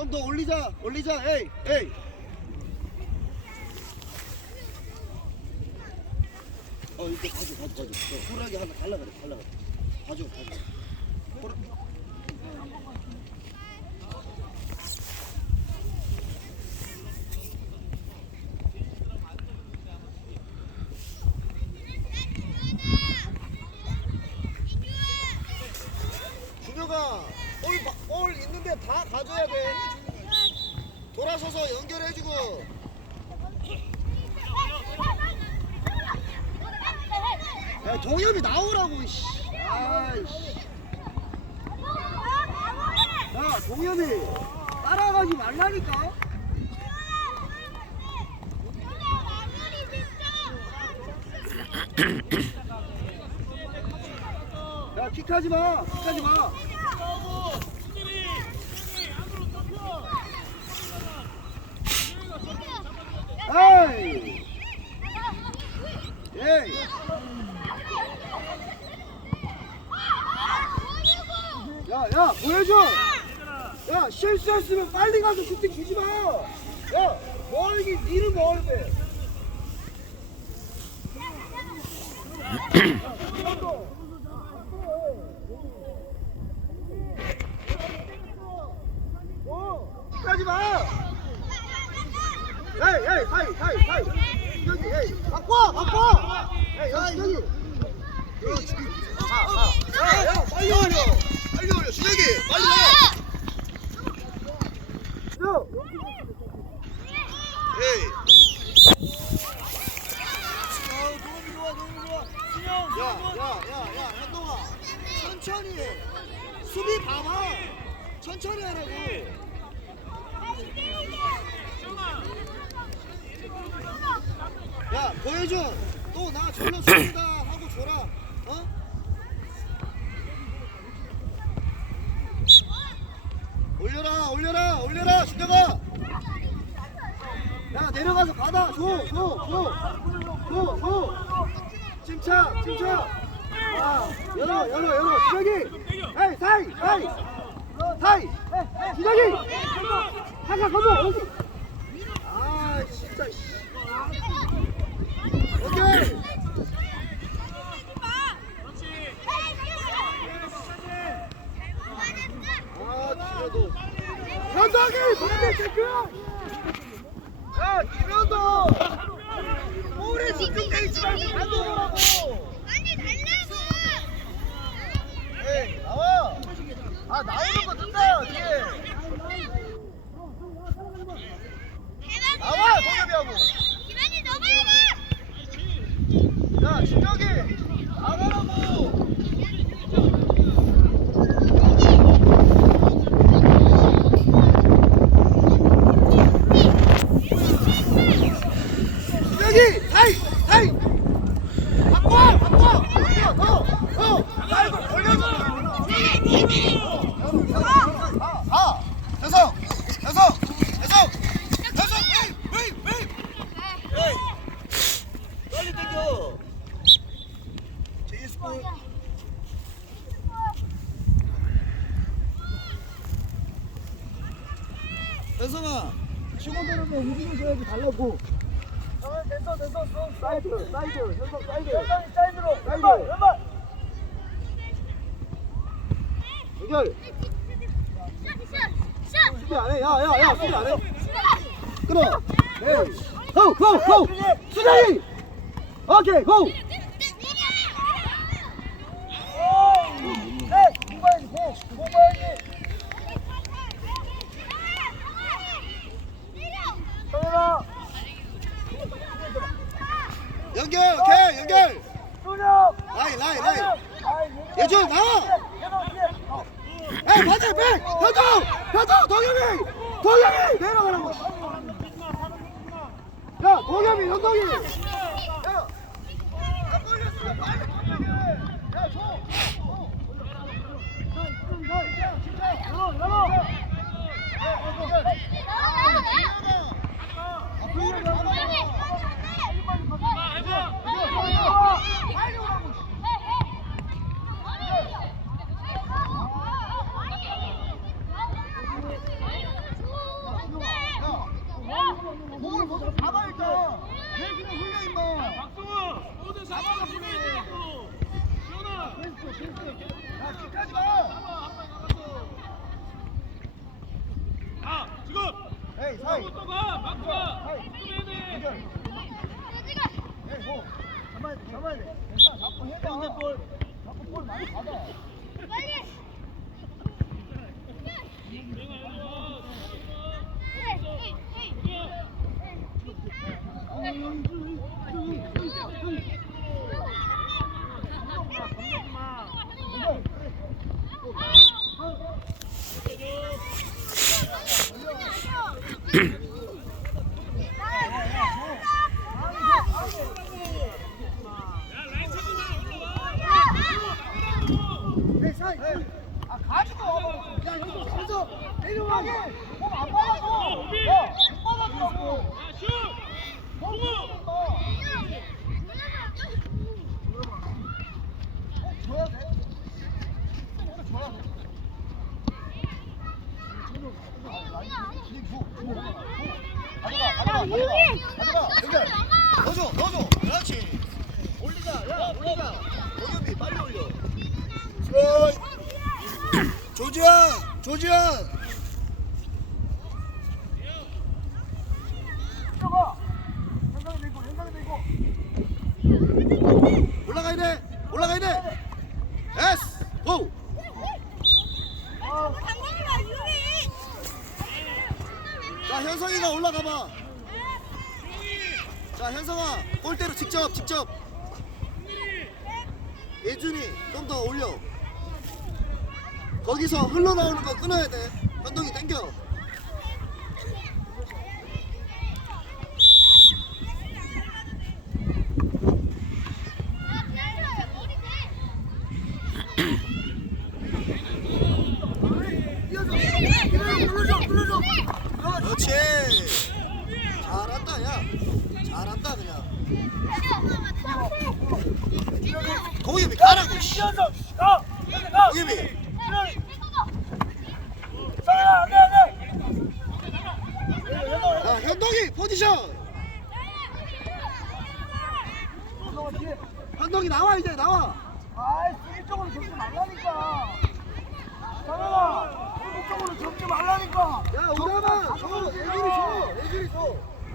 좀 더 올리자 올리자. 에이 에이. 어 이거 가져 가져 가져 저 쿨하게 하나 갈라 그래 갈라 가져 가져 쿨- 준혁아 볼, 바- 볼 있는데 다 가져야 돼 돌아서서 연결해주고 야 나오라고 씨. 아이씨. 야 동엽이 따라가지 말라니까. 야 킥하지 마 킥하지 마. 에이. 에이 야, 야, 보여줘! 야, 실수했으면 빨리 가서 슈팅 주지 마! 야, 멀기, 니는 멀대! 어, 가지 마! 에이, 에이, 사이, 사이, 사이! 여기, 에이, 갖고 와! 에이, 여기, 여기! 아, 아, 야, 야, 빨리 올려! 빨리 올려, 준혁이! 빨리 와! 야! 에이! 아, 너무 좋아, 너무 좋아! 야, 야, 야, 야, 현동아! 천천히 해! 수비 봐봐! 천천히 하라고! 야, 보여줘! 또나 절로 쏜다 하고 줘라! 어? 올려라 올려라 준혁아. 야 내려가서 받아. 줘줘줘줘줘. 침착 침착. 아 열어 열어 열어. 준혁이. 에이 사이 사이. 사이. 준혁이. 잠깐 건너 여기 아 진짜 씨. 오케이 아 진짜도 현석이 반대 체크 야 김현도 볼에 집중돼 있지 말고 반동하라고 에이 나와 아 나오는 거 뜬다 뒤에 나와 동엽이하고 야 진혁이 나가라고 진혁이 사이 사이 바꿔 바꿔 더더 아이고 올려줘 아 대성 대성 대성 대성 웨이 웨이 웨이 에이 빨리 당겨 제이스포 대성아 시간대로는 움직여줘야지 달라고 아 됐어 됐어 사이드 사이드 현석 사이드 현석이 사이드로 왼발 왼발 연결 수비 안 해 야 야 야 수비 안 해 끊어 에이 고고 고 수장이 오케이 고 에이 공봐야지 공 공봐야지 정현아 연결 오케이 연결 라인 라인 라인 예준 나와 에이 반대 백 현정 현정 동엽이 동엽이 내려가라고 야 동엽이 내려와. 어, 안 받아. 거기서 흘러나오는 거 끊어야 돼. 변동이 당겨. 잘한다 그냥. 거기 왜 까라고.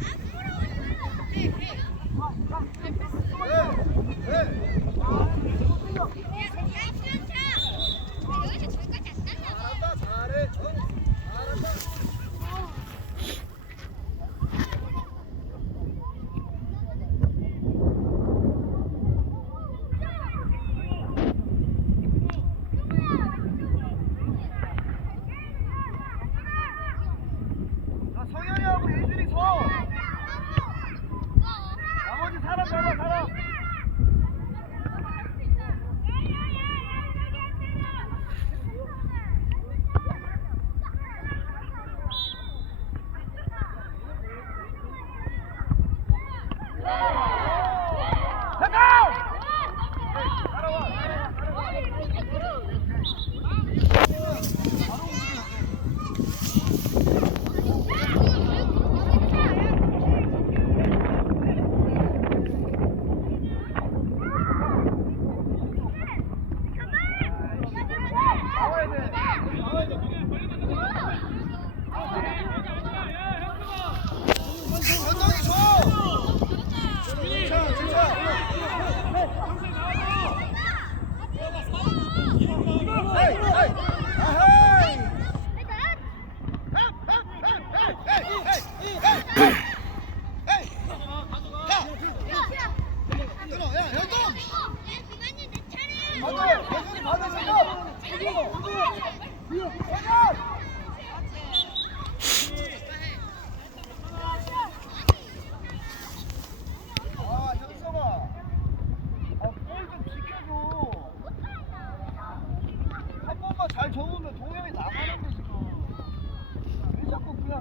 Hey! Hey!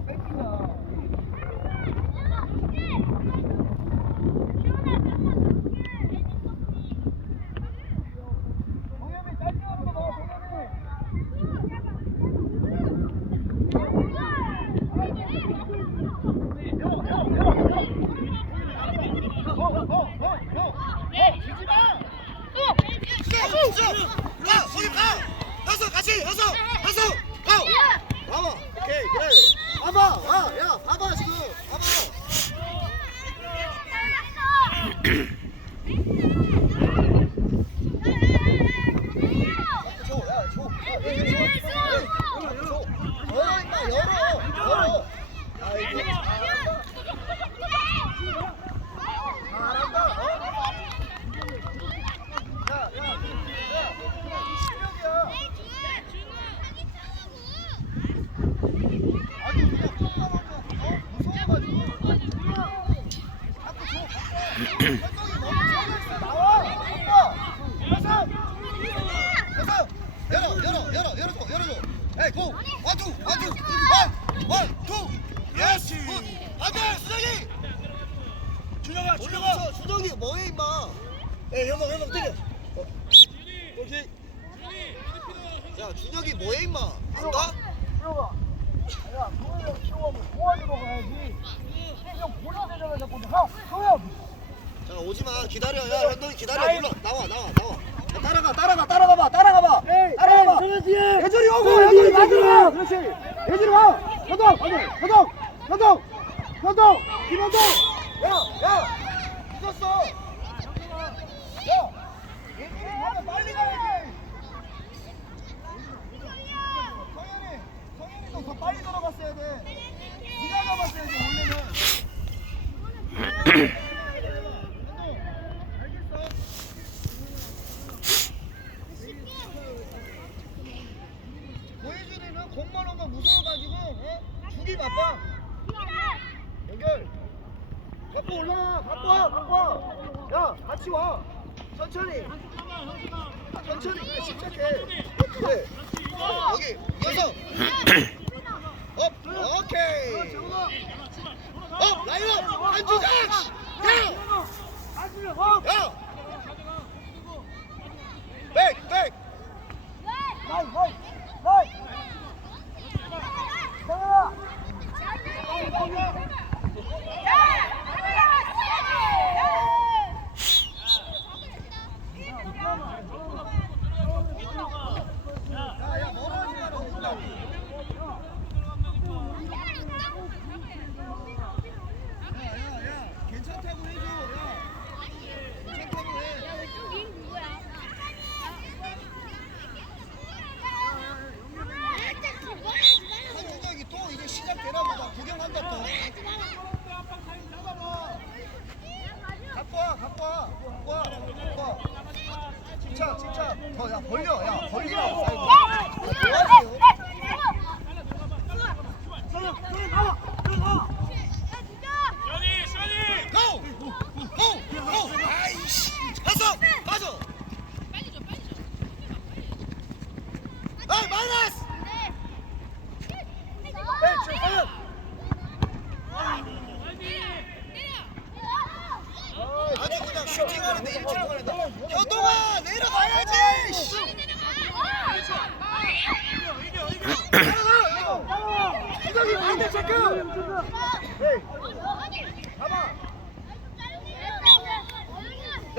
뺏기냐 안돼 수정이. 준영아 준영아. 준영이 뭐해 임마. 에이 현동 현동 뛰게. 어. 오케이. 야 준혁이 뭐해 임마 안 가? 들어가. 야, 도현이 키워하면 도와주러 가야지. 그냥 되잖아, 자꾸. 형, 형이야. 자 오지마 기다려 야 현동이 기다려 불러 나와 나와 나와 야, 따라가 따라가 따라가 봐 따라가 봐 따라가 봐 예준이 오고 예준이 만들어 그렇지 예준이 와 현동 현동 현동 현동 현동! 김현동! 야 야! 늦었어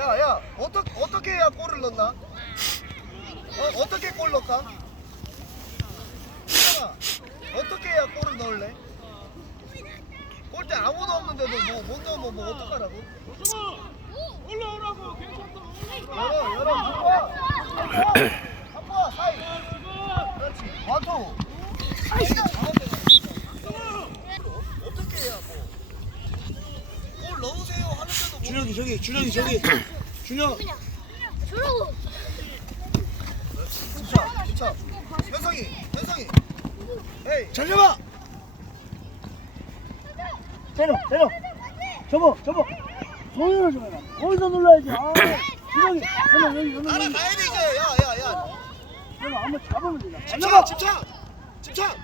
야야 어떻게 어떻게 해야 골을 넣나? 어 어떻게 골 넣을까? 수덕아 어떻게 해야 골을 넣을래? 골대 아무도 없는데도 뭐못 넣으면 뭐 어떡하라고? 조승우 올라오라고 괜찮다 열어 열어 갖고 와 사이 그렇지 와도 어떻게 해야 뭐골 넣으세요 하는데도 뭐 준혁이 저기 준혁이 저기 준혁 진짜 진짜 현성이 현성이 에이 잘 잡아 때려, 때려. 접어, 접어. 소리를 좀 해라. 거기서 눌러야지. 아, 준혁이. 그냥 여기, 여기, 여기. 알아가야 돼 이제 야야야 내가 한번 잡으면 되잖아. 집착 집착 집착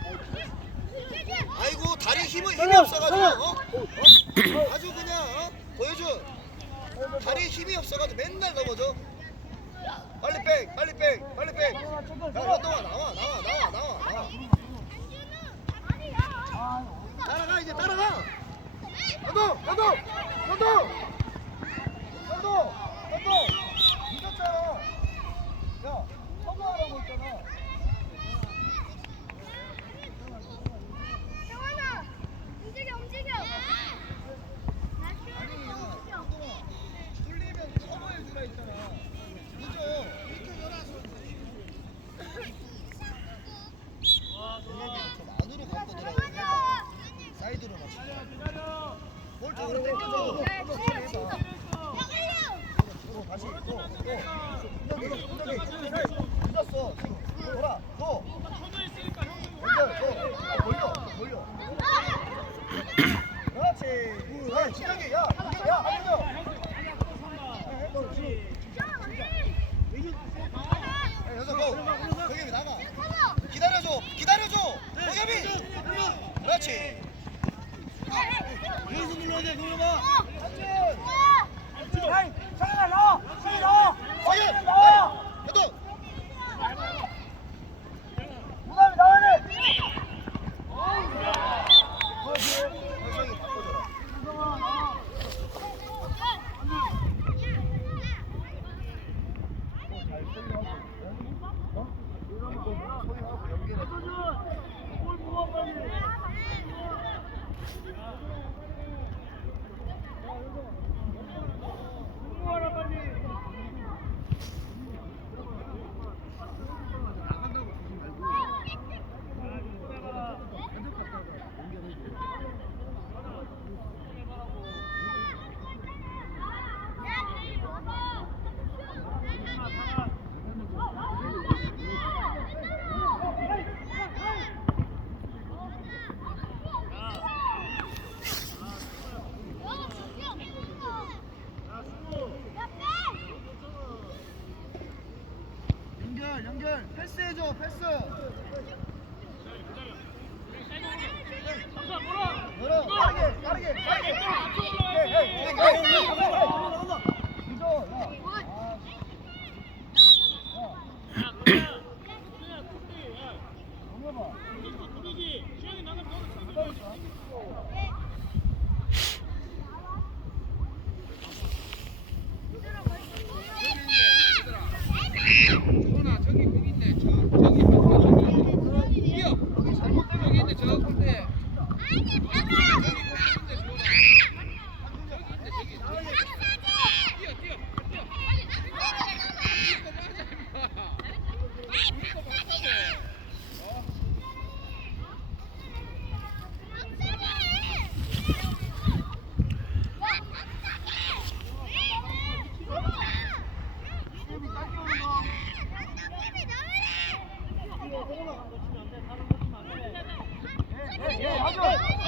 아이고 다리 힘이 힘이 없어가지고 어? 어? 아주 그냥 어? 보여줘. 다리 힘이 없어가지고 맨날 넘어져. 빨리 백 빨리 백 빨리 백야 연동아 나와 나와 나와 나와 나와. 따라가 이제 따라가. 연동 연동 연동 연동 연동 늦었잖아. 야 성공하라고 했잖아 뚫리면 커버해주라 했잖아 늦어 준혁이는 좀 안으로 갖고 들어가고 사이드로 맞추자 볼 쪽으로 당겨줘 해봐 또 다시 또또 준혁이 준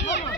무릎